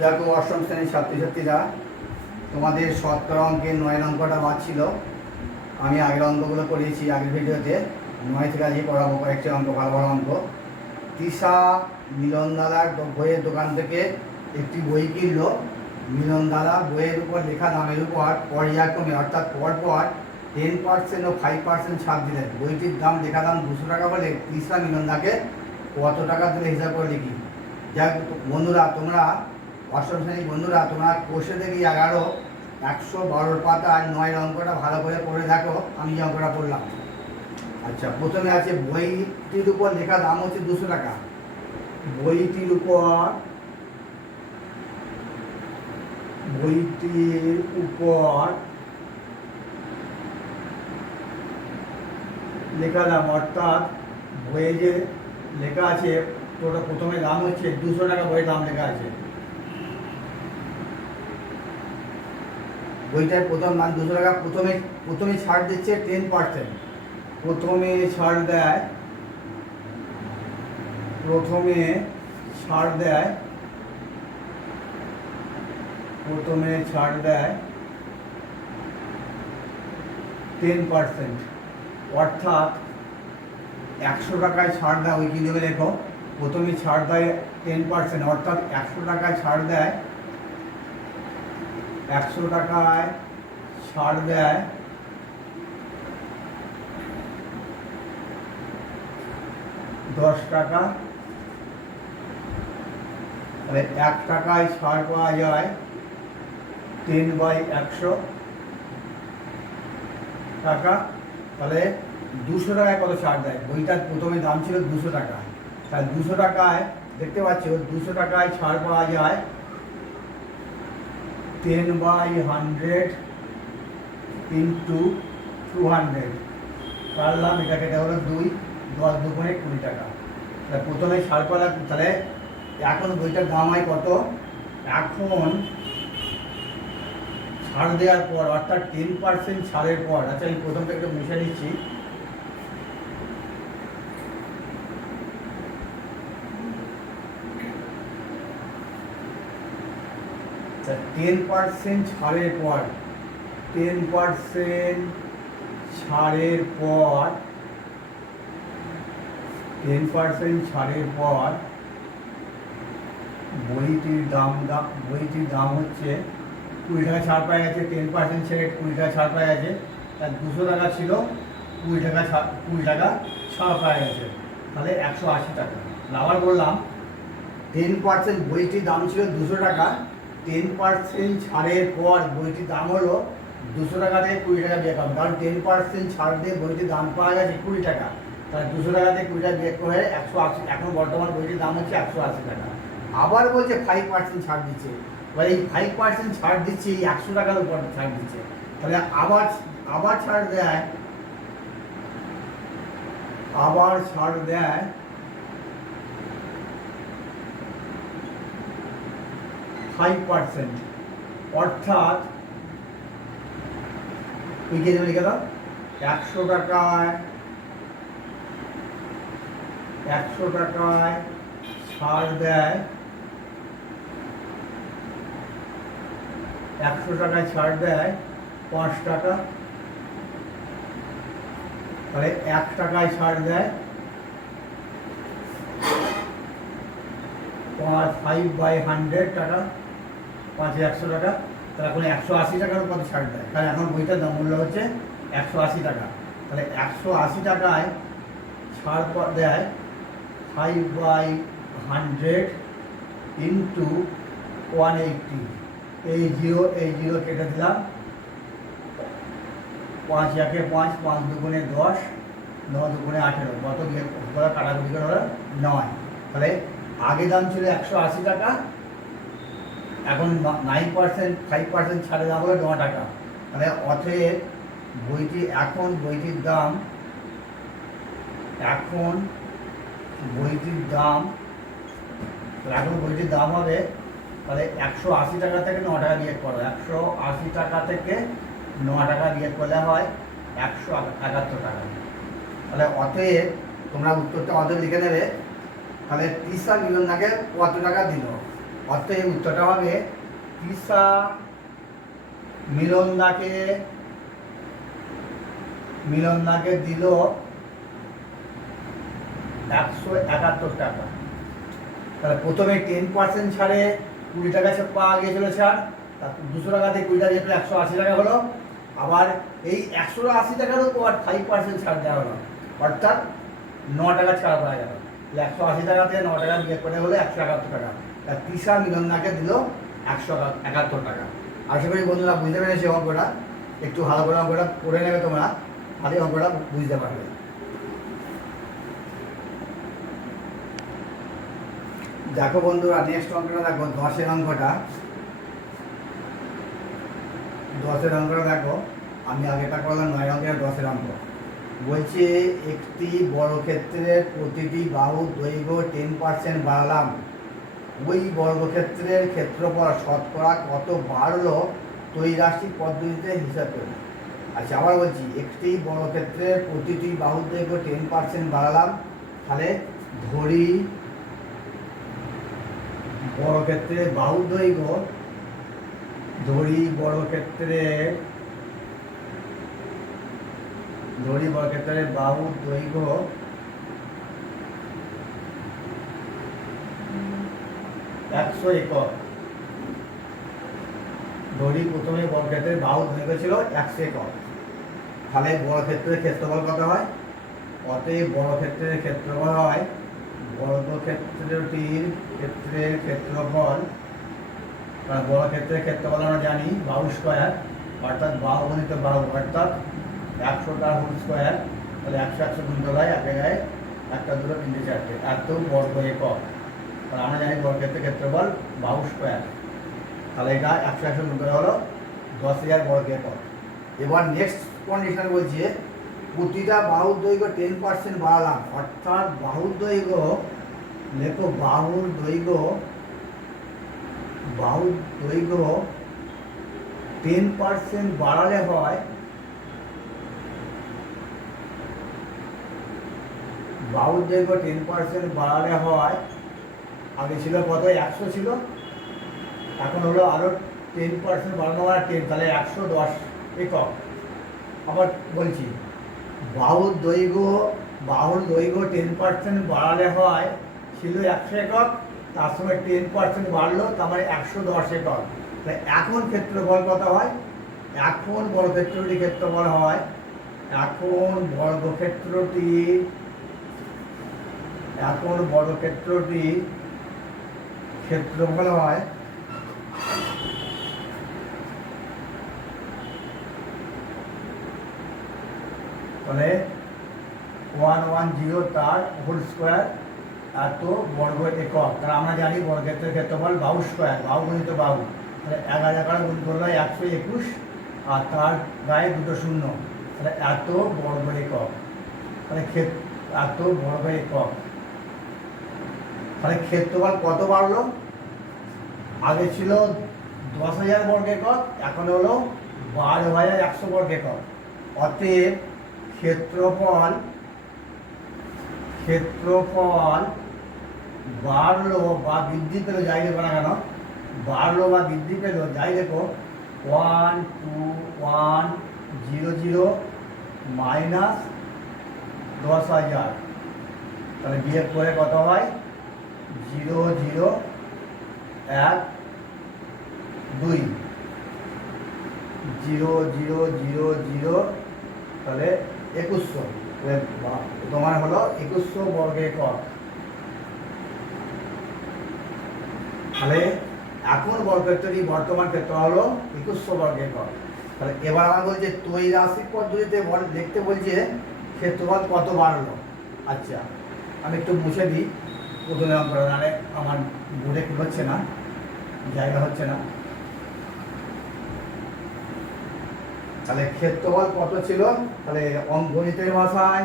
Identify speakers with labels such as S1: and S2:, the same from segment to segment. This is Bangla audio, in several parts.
S1: দেখো অষ্টম শ্রেণির ছাত্রছাত্রীরা, তোমাদের শতকরা অঙ্কের নয় অঙ্কটা বাদ ছিল। আমি আগের অঙ্কগুলো করিয়েছি আগের ভিডিওতে। নয় থেকে আজকে করাবো কয়েকটি অঙ্ক, ভালো ভালো অঙ্ক। তৃষা মিলনদালার বইয়ের দোকান থেকে একটি বই কিনলো। মিলনদালা বইয়ের উপর লেখা দামের উপর পর্যায়ক্রমে, অর্থাৎ পরপর টেন পার্সেন্ট ও ফাইভ পার্সেন্ট ছাড় দিলেন। বইটির দাম, লেখা দাম দুশো টাকা বলে তৃষা মিলনদাকে কত টাকা দিলে হিসাব করে লিখি যাই বন্ধুরা, তোমরা অষ্টম শ্রেণির বন্ধুরা, তোমরা কোষে দেখি এগারো, একশো বারোর পাতা আর নয় অঙ্কটা ভালো করে পড়ে থাকো, আমি যে অঙ্কটা পড়লাম। আচ্ছা প্রথমে আছে বইটির উপর লেখা দাম হচ্ছে দুশো টাকা। বইটির উপর বইটির উপর লেখা দাম, অর্থাৎ বইয়ে যে লেখা আছে, ওটা প্রথমে দাম হচ্ছে দুশো টাকা, বইয়ের দাম লেখা আছে। বইটার প্রথম দাম দুশো টাকা, প্রথমে প্রথমে ছাড় দিচ্ছে টেন পার্সেন্ট প্রথমে ছাড় দেয়, প্রথমে ছাড় দেয়, প্রথমে ছাড় দেয় টেন পার্সেন্ট অর্থাৎ একশো টাকায় ছাড় দেয়, ওই কি দেবে লেখো প্রথমে ছাড় দেয় টেন পার্সেন্ট অর্থাৎ একশো টাকায় ছাড় দেয় একশো টাকায় ছাড় দেয়। দশ টাকা। তাহলে এক টাকায় ছাড় পাওয়া যায় টেন বাই একশো টাকা। তাহলে দুশো টাকায় কত ছাড় দেয়? বইটার প্রথমে দাম ছিল দুশো টাকা। তাহলে দুশো টাকায়, দেখতে পাচ্ছ, দুশো টাকায় ছাড় পাওয়া যায় ten by hundred into two hundred পারলাম এটা কেটে হলো দুই, দশ দুগুণে কুড়ি টাকা। তাহলে প্রথমে ছাড় পাওয়া তাহলে এখন বইটার দাম হয় কত? এখন ছাড় দেওয়ার পর, অর্থাৎ টেন পার্সেন্ট ছাড়ের পর আচ্ছা আমি প্রথমটা একটু মুছে নিচ্ছি। টেন পার্সেন্ট ছাড়ের পর টেন পার্সেন্ট ছাড়ের পর টেন পার্সেন্ট ছাড়ের পর, বইটির দাম দাম বইটির দাম হচ্ছে কুড়ি টাকা ছাড় পাওয়া গেছে টেন পার্সেন্ট ছেড়ে কুড়ি টাকা ছাড় পাওয়া গেছে তার দুশো টাকা ছিল, কুড়ি টাকা ছাড় কুড়ি টাকা ছাড় পাওয়া গেছে, তাহলে একশো আশি টাকা। আবার বললাম টেন পার্সেন্ট বইটির দাম ছিল দুশো টাকা টেন পার্সেন্ট ছাড়ের পর বইটির দাম হলো দুশো টাকা থেকে কুড়ি টাকা বিয়ে পাবে কারণ টেন পার্সেন্ট ছাড় দিয়ে বইটির দাম পাওয়া গেছে কুড়ি টাকা। তাহলে দুশো টাকা থেকে কুড়ি টাকা বিয়ে করে একশো আশি, এখন বর্তমান বইটির দাম হচ্ছে একশো আশি টাকা। আবার বলছে ফাইভ পার্সেন্ট ছাড় দিচ্ছে। এবার এই ফাইভ পার্সেন্ট ছাড় দিচ্ছে, এই একশো টাকার উপর ছাড় দিচ্ছে। তাহলে আবার আবার ছাড় দেয়, আবার ছাড় দেয় ফাইভ পার্সেন্ট অর্থাৎ লিখে দেবে লিখে দাও একশো টাকায় একশো টাকায় ছাড় দেয়, একশো টাকায় ছাড় দেয় পাঁচ টাকা। তাহলে এক টাকায় ছাড় দেয় পাঁচ ফাইভ বাই হান্ড্রেড টাকা। পাঁচে একশো টাকা। তাহলে এখন একশো আশি টাকার উপর ছাড় দেয় তাহলে এখন বইটার দাম মূল্য হচ্ছে একশো আশি টাকা। তাহলে একশো আশি টাকায় ছাড় দেয় five by hundred into one eighty এই জিরো এই জিরো কেটে দিলাম। পাঁচ একে পাঁচ পাঁচ দুগুণে দশ, ন দুগুণে আঠেরো। কত দিয়ে কাটাকুটি করে নয়। তাহলে আগে দাম ছিল একশো আশি টাকা এখন নাইন পার্সেন্ট ফাইভ পার্সেন্ট ছাড়ে দাম হলো ন টাকা। তাহলে অতএব বইটি এখন, বইটির দাম এখন, বইটির দাম, এখন বইটির দাম হবে, তাহলে একশো আশি টাকা থেকে ন টাকা বিয়োগ করো। একশো আশি টাকা থেকে ন টাকা বিয়োগ করলে হয় একশো একাত্তর টাকা। তাহলে অতএব তোমরা উত্তরটা অতএব লিখে নেবে। তাহলে তিসা মিলনদাকে কত টাকা দিল? অতএব উত্তরটা হবে তৃষা মিলনদাকে মিলনদাকে দিল একশো একাত্তর টাকা। তাহলে প্রথমে টেন পার্সেন্ট ছাড়ে কুড়ি টাকা পাওয়া গিয়েছিল ছাড় তারপর দুশো টাকা থেকে কুড়ি টাকা একশো আশি টাকা হলো। আবার এই একশো আশি টাকার উপর ফাইভ পার্সেন্ট ছাড় দেওয়া হলো। অর্থাৎ ন টাকা ছাড় পাওয়া গেল। একশো আশি টাকা থেকে ন টাকা বিয়ে করে হলো একশো একাত্তর টাকা। তা তৃষা মিলনদাকে দিল একশো একাত্তর টাকা। আশা করি বন্ধুরা বুঝতে পেরেছি অঙ্কটা। একটু ভালো করে অঙ্কটা করে নেবে তোমরা তাহলে অঙ্কটা বুঝতে পারবে। দেখো বন্ধুরা নেক্সট অঙ্কটা দেখো, দশের অঙ্কটা। দশের অঙ্কটা দেখো, আমি আগেটা করলাম, নয় অঙ্কের দশের অঙ্ক। বলছে, একটি বর্গক্ষেত্রের প্রতিটি বাহু দৈর্ঘ্য টেন পার্সেন্ট বাড়ালাম। ওই বর্গক্ষেত্রের ক্ষেত্রফল শতকরা কত বাড়লো তৈরাশি পদ্ধতিতে হিসাব করে আচ্ছা আবার বলছি, একটি বর্গক্ষেত্রের প্রতিটি বাহু দৈর্ঘ্য টেন পার্সেন্ট বাড়ালাম, তাহলে ধরি বর্গক্ষেত্রে বাহু দৈর্ঘ্য, ধরি বর্গক্ষেত্রে, ধরি বর্গক্ষেত্রের বাহু দৈর্ঘ্য একশো একক ধরি প্রথমে বর্গক্ষেত্রের বাহু দৈর্ঘ্য ছিল একশো একক তাহলে বর্গক্ষেত্রের ক্ষেত্রফল কত হয়? অতএব বর্গক্ষেত্রের ক্ষেত্রফল হয় বর্গক্ষেত্রটির ক্ষেত্রের ক্ষেত্রফল কারণ বর্গক্ষেত্রের ক্ষেত্রফল আমরা জানি বাহু স্কোয়ার, অর্থাৎ বাহু গণিত বাহু, অর্থাৎ একশোটা হোল স্কোয়ার, তাহলে একশো একশো গুণিত হয় এক জায়গায় একটা দুটো তিনটে চারটে, এত বর্গ একক। তাহলে আমরা জানি বর্গক্ষেত্রের ক্ষেত্রফল বাহু স্কোয়ার তাহলে এটা একশো একশো গুণিত হলো দশ হাজার বর্গ একক এবার নেক্সট কন্ডিশন বলছে প্রতিটা বাহুর দৈর্ঘ্য টেন পার্সেন্ট বাড়ালাম, অর্থাৎ বাহুর দৈর্ঘ্য, লেখো বাহুর দৈর্ঘ্য বাহুর দৈর্ঘ্য টেন পার্সেন্ট বাড়ালে হয় বাহুর দৈর্ঘ্য টেন পার্সেন্ট বাড়ালে হয় আগে ছিল কত? একশো ছিল। এখন হলো আরও টেন পার্সেন্ট বাড়ানো হয় টেন তাহলে একশো দশ একক। আবার বলছি, বাহুর দৈর্ঘ্য বাহুর দৈর্ঘ্য টেন পার্সেন্ট বাড়ালে হয়, ছিল একশো একক, তার সঙ্গে টেন পার্সেন্ট বাড়লো, তার মানে একশো দশ একক। তাহলে এখন ক্ষেত্রফল কত হয়? এখন বর্গক্ষেত্রটি ক্ষেত্রফল হয়, এখন বর্গক্ষেত্রটি এখন বর্গক্ষেত্রটি ক্ষেত্রফল হয় তাহলে ওয়ান ওয়ান জিরো তার হোল স্কোয়ার এত বর্গ একক। তাহলে আমরা জানি বর্গক্ষেত্রের ক্ষেত্রফল বাহু স্কোয়ার, বাহু গণিত বাহু। তাহলে এগারো এগারো গুণ করলে একশো একুশ আর তার গায়ে দুটো শূন্য। তাহলে এত বর্গ একক। তাহলে ক্ষেত এত বর্গ একক। তাহলে ক্ষেত্রফল কত বাড়লো? আগে ছিল দশ হাজার বর্গ একক এখন হলো বারো হাজার একশো বর্গ একক অতএব ক্ষেত্রফল ক্ষেত্রফল বাড়লো বা বৃদ্ধি পেল, যাই দেখো না কেন, বাড়লো বা বৃদ্ধি পেল, যাই দেখো one two one zero zero minus দশ হাজার। তাহলে বিয়োগ করে কত হয়? জিরো জিরো এক দুই। জিরো জিরো জিরো জিরো তাহলে একুশশো। তোমার হলো একুশশো বর্গ একক তাহলে এখন বর্গক্ষেত্রটি বর্তমান ক্ষেত্র হলো একুশশো বর্গ একক তাহলে এবার আমার বলছে তৈরাসিক পদ্ধতিতে বল- দেখতে বলছে ক্ষেত্রফল কত বাড়লো। আচ্ছা আমি একটু মুছে দিই। প্রথমে নাহলে আমার বোর্ডে হচ্ছে না, জায়গা হচ্ছে না। তাহলে ক্ষেত্রফল কত ছিল? তাহলে গণিতের ভাষায়,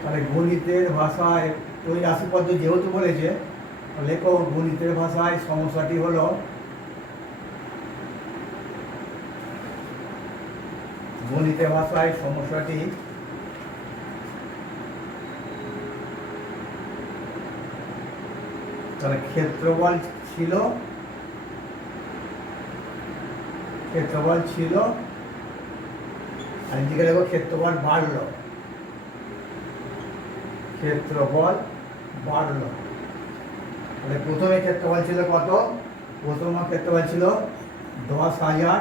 S1: তাহলে গণিতের ভাষায়, ওই রাশি যেহেতু বলেছে লেখো গণিতের ভাষায় সমস্যাটি হলো, গণিতের ভাষায় সমস্যাটি তাহলে ক্ষেত্রফল ছিল ক্ষেত্রফল ছিল, আর এদিকে দেখো ক্ষেত্রফল বাড়লো। ক্ষেত্রফল বাড়লো। তাহলে প্রথমে ক্ষেত্রফল ছিল কত? প্রথম ক্ষেত্রফল ছিল দশ হাজার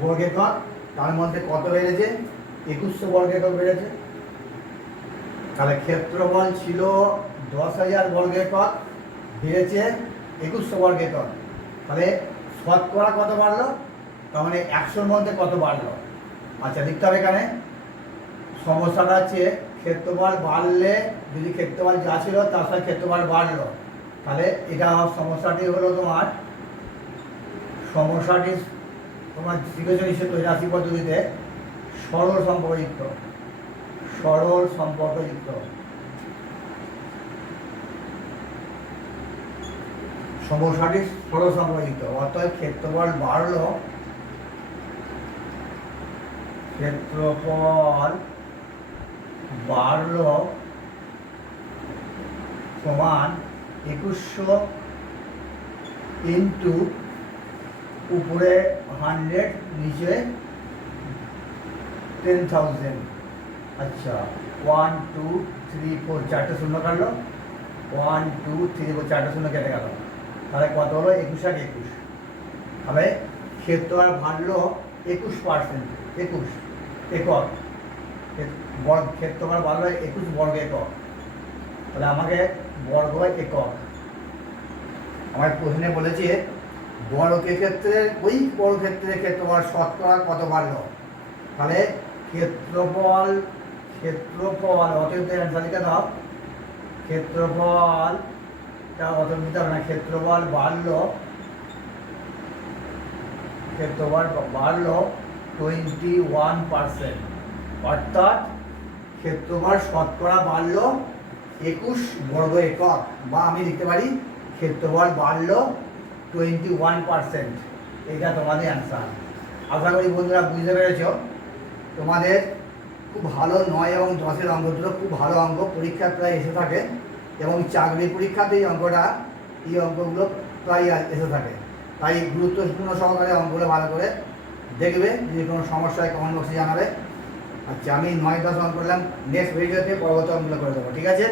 S1: বর্গ একক তার মধ্যে কত বেড়েছে? একুশশো বর্গ একক বেড়েছে। তাহলে ক্ষেত্রফল ছিল দশ হাজার বর্গ একক বেড়েছে একুশশো বর্গ একক তাহলে শতকরা কত বাড়লো? তার মানে একশোর মধ্যে কত বাড়লো? আচ্ছা লিখতে হবে এখানে। সমস্যাটা হচ্ছে ক্ষেত্রফল বাড়লে যদি ক্ষেত্রফল যা ছিল তার সাথে ক্ষেত্রফল বাড়লো। তাহলে এটা সমস্যাটি হলো তোমার। সমস্যাটি তোমার শিখেছ নিশ্চয় তৈরাশি পদ্ধতিতে সরল সম্পর্কযুক্ত। সরল সম্পর্কযুক্ত। সমস্যাটি সরল সম্পর্কযুক্ত অর্থাৎ ক্ষেত্রফল বাড়লো। ক্ষেত্রফল বাড়লো সমান একুশশো ইন্টু উপরে হান্ড্রেড, নিচে টেন থাউজেন্ড। আচ্ছা ওয়ান, টু, থ্রি, ফোর, চারটে শূন্য কাটলো। ওয়ান, টু, থ্রি, ফোর, চারটে শূন্য কেটে গেল। তাহলে কত হলো? একুশ আর একুশ। তাহলে ক্ষেত্রফল বাড়লো একুশ পার্সেন্ট একুশ একক বর্গ, ক্ষেত্রফল বাড়লো একুশ বর্গ একক তাহলে আমাকে বর্গ একক আমার প্রশ্নে বলেছে বর্গের ক্ষেত্রে, ওই বর্গক্ষেত্রে ক্ষেত্রফল শতকরা কত বাড়লো? তাহলে ক্ষেত্রফল ক্ষেত্রফল, অতএব অ্যান্সার লিখে দাও। ক্ষেত্রফল তা হবে না, ক্ষেত্রফল বাড়লো। ক্ষেত্রফল বাড়লো টোয়েন্টি ওয়ান পার্সেন্ট অর্থাৎ ক্ষেত্রফল শতকরা বাড়লো একুশ বর্গ একক, বা আমি লিখতে পারি ক্ষেত্রফল বাড়লো টোয়েন্টি ওয়ান পার্সেন্ট এটা তোমাদের অ্যান্সার আশা করি বন্ধুরা বুঝতে পেরেছ, তোমাদের খুব ভালো নয় এবং দশের অঙ্ক দুটো খুব ভালো অঙ্ক, পরীক্ষা প্রায় এসে থাকে। এবং চাকরির পরীক্ষাতে এই অঙ্কটা, এই অঙ্কগুলো প্রায় এসে থাকে। তাই গুরুত্বপূর্ণ সহকারে অঙ্কগুলো ভালো করে দেখবে, যদি কোনো সমস্যায় কমেন্ট বক্সে জানাবে। আচ্ছা আমি নয় দশ অঙ্ক করলাম নেক্সট ভিডিওতে পরবর্তী অঙ্কগুলো করে দেবো, ঠিক আছে?